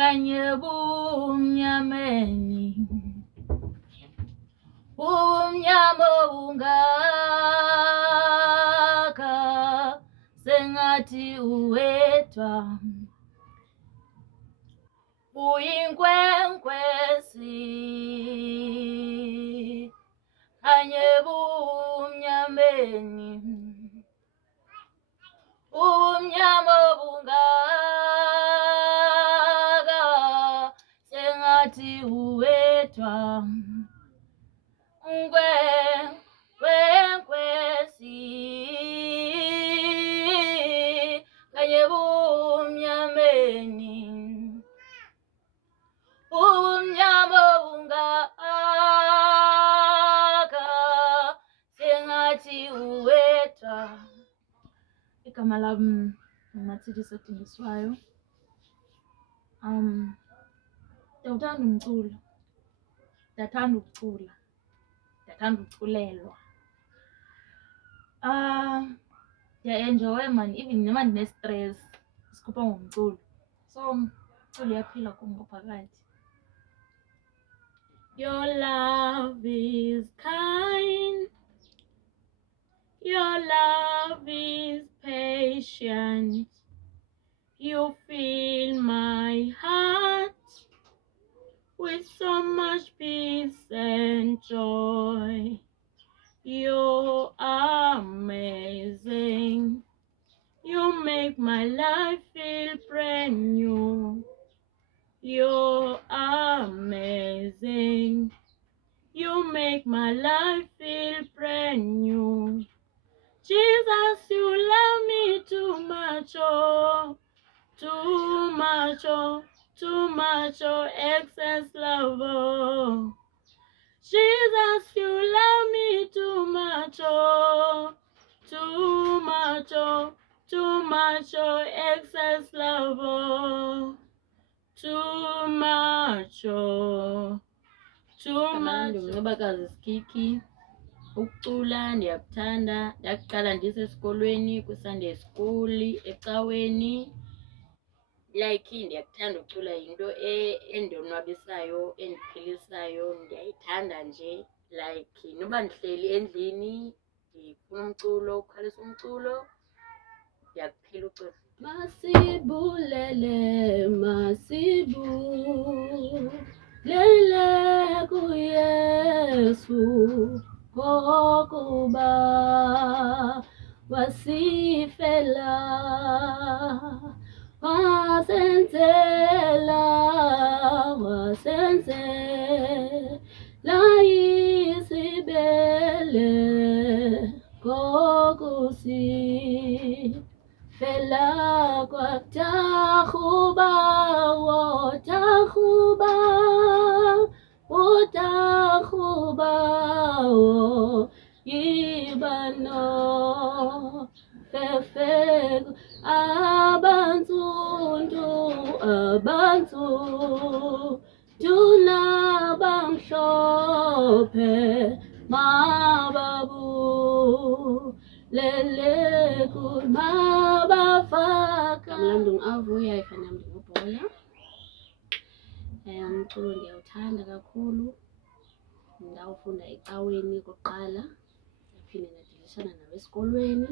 kanye bumnyameni umnyama ungaka sengathi uwedwa uyinkwenkwezi kanye bumnyameni umnyama ungaka sengathi uwedwa kwenkwezi kanye bumnyameni umnyama ungaka sengathi uwedwa. Igama lami nguMathili Sodingiswayo. Ndiyawuthanda umculo, ndiyathanda ukucula, ndiyathanda ukuculelwa. Ndiya-enjoya man, even noma ndine-stress sikhupha ngomculo. So umculo uyaphila kum ngaphakathi. Your love is kind, your love is patient, you fill my heart with so much peace and joy. You're amazing, you make my life feel brand new. You're amazing, you make my life feel brand new. Jesus, you love me too much, oh, too much, oh, too much, oh, excess love, oh. Jesus, you love me too much, oh, too much, oh, too much, oh, excess love, oh, too much, oh, too much. ncebakazi Skiki. Ukucula ndiyakuthanda, ndakuqala ndisesikolweni kwi-Sunday school ecaweni. Like ndiyakuthanda ucula, yinto endonwabisayo, endiphilisayo, ndiyayithanda nje. Like noba ndihleli endlini ndifuna umculo, ukukhalisa umculo, ndiyakuphila ucula. Masibulele, masibulele kuYesu ngokuba wasifela, wasenzela isibele ngokusifela kwatahuba ibano fefeko abantu tunabamhlophe mababu leleku mabafaka. Mlambo avuya ifana mdibhola. Umculo ndiyawuthanda kakhulu. Ndawufunda ecaweni kuqala, ndaphinde ndadilishana nawe esikolweni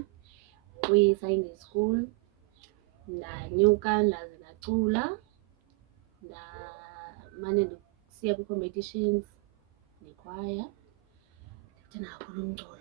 kwi-Sunday school. Ndanyuka ndaze ndacula, ndamane ndisiya kwi-competitions nekwaya. Ndithanda kakhulu umculo.